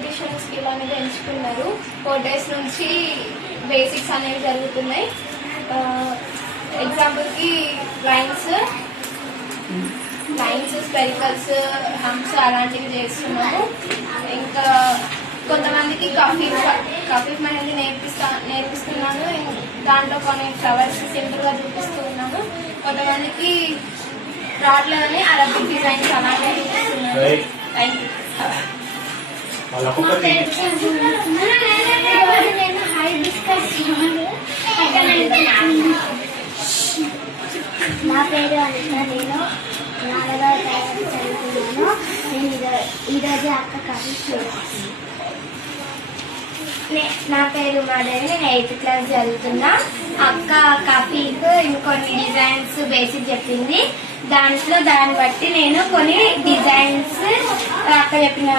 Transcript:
Beautician skill అనేది ఎంచుకున్నారు. 4 days నుంచి బేసిక్స్ అనేవి జరుగుతున్నాయి. ఎగ్జాంపుల్కి లైన్స్, స్పెరికల్స్, హంప్స్ అలాంటివి చేస్తున్నాము. ఇంకా కొంతమందికి కఫీ మెహందీ నేర్పిస్తున్నాను. దాంట్లో కొన్ని ఫ్లవర్స్ సింపుల్గా చూపిస్తూ ఉన్నాను. కొంతమందికి రాట్లని అరబిక్ డిజైన్స్ అలాగే చూపిస్తున్నాను. థ్యాంక్ నా పేరు అనిత. నేను 4వ తరగతి చదువుతున్నాను. నేను ఈరోజు అక్క కాఫీ చేస్తాను. నా పేరు మాధవి. నేను 8th class చదువుతున్నా. అక్క కాఫీకు ఇంకొన్ని డిజైన్స్ బేసిక్ చెప్పింది. దాంట్లో దాన్ని బట్టి నేను కొన్ని డిజైన్స్ అక్క చెప్పిన